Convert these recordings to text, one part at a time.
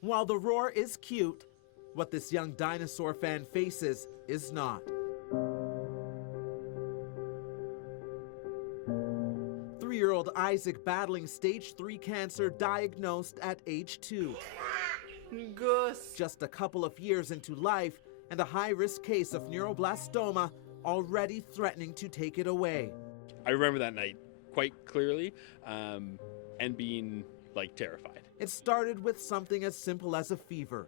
While the roar is cute, what this young dinosaur fan faces is not. 3-year-old Isaac battling stage 3 cancer, diagnosed at age 2. Gus. Just a couple of years into life and a high-risk case of neuroblastoma already threatening to take it away. I remember that night quite clearly and being terrified. It started with something as simple as a fever,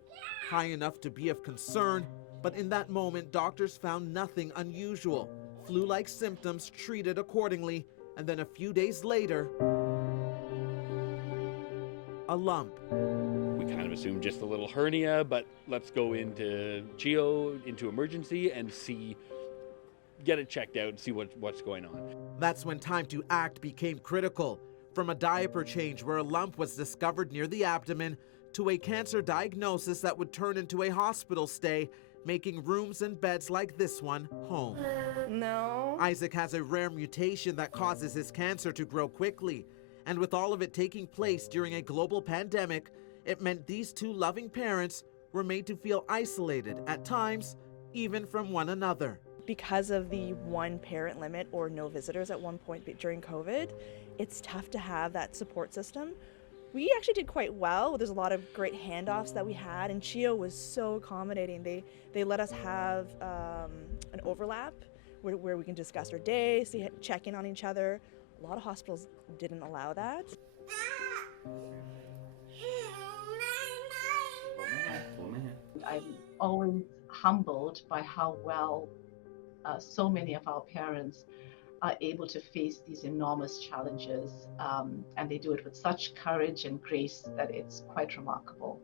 high enough to be of concern, but in that moment doctors found nothing unusual. Flu-like symptoms treated accordingly, and then a few days later, a lump. We kind of assumed just a little hernia, but let's go into CHEO, into emergency, and get it checked out and see what's going on. That's when time to act became critical. From a diaper change where a lump was discovered near the abdomen to a cancer diagnosis that would turn into a hospital stay, making rooms and beds like this one home. No. Isaac has a rare mutation that causes his cancer to grow quickly. And with all of it taking place during a global pandemic, it meant these two loving parents were made to feel isolated at times, even from one another. Because of the one parent limit or no visitors at one point during COVID, it's tough to have that support system. We actually did quite well. There's a lot of great handoffs that we had, and CHEO was so accommodating. They let us have an overlap where we can discuss our day, check in on each other. A lot of hospitals didn't allow that. I'm always humbled by how well so many of our parents are able to face these enormous challenges, and they do it with such courage and grace that it's quite remarkable.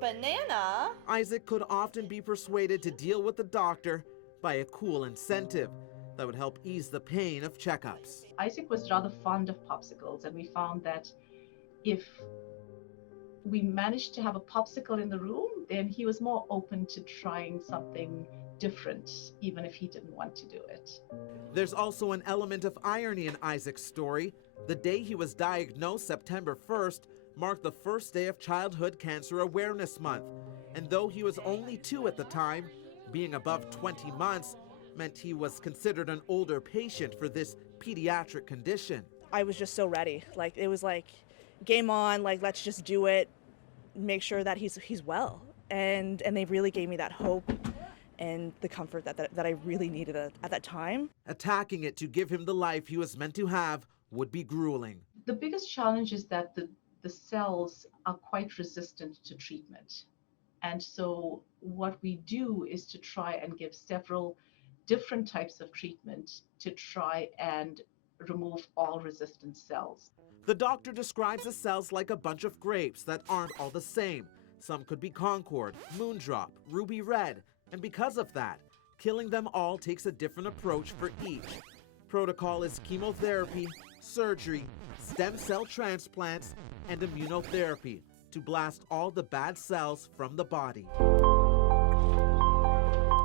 Banana? Isaac could often be persuaded to deal with the doctor by a cool incentive that would help ease the pain of checkups. Isaac was rather fond of popsicles, and we found that if we managed to have a popsicle in the room, then he was more open to trying something different, even if he didn't want to do it. There's also an element of irony in Isaac's story. The day he was diagnosed, September 1st, marked the first day of Childhood Cancer Awareness Month. And though he was only 2 at the time, being above 20 months meant he was considered an older patient for this pediatric condition. I was just so ready. It was game on, let's just do it, make sure that he's well. And they really gave me that hope and the comfort that I really needed at that time. Attacking it to give him the life he was meant to have would be grueling. The biggest challenge is that the cells are quite resistant to treatment. And so what we do is to try and give several different types of treatment to try and remove all resistant cells. The doctor describes the cells like a bunch of grapes that aren't all the same. Some could be Concord, Moondrop, Ruby Red, and because of that, killing them all takes a different approach for each. Protocol is chemotherapy, surgery, stem cell transplants, and immunotherapy to blast all the bad cells from the body.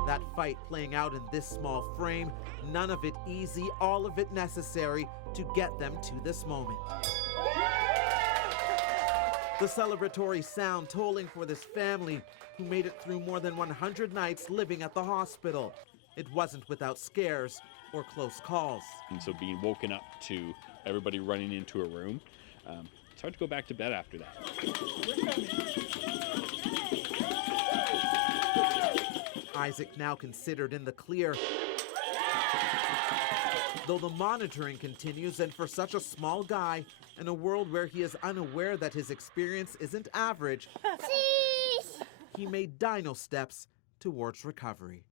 That fight playing out in this small frame, none of it easy, all of it necessary to get them to this moment. The celebratory sound tolling for this family who made it through more than 100 nights living at the hospital. It wasn't without scares or close calls. And so being woken up to everybody running into a room, it's hard to go back to bed after that. Isaac now considered in the clear. Though the monitoring continues, and for such a small guy, in a world where he is unaware that his experience isn't average, he made dino steps towards recovery.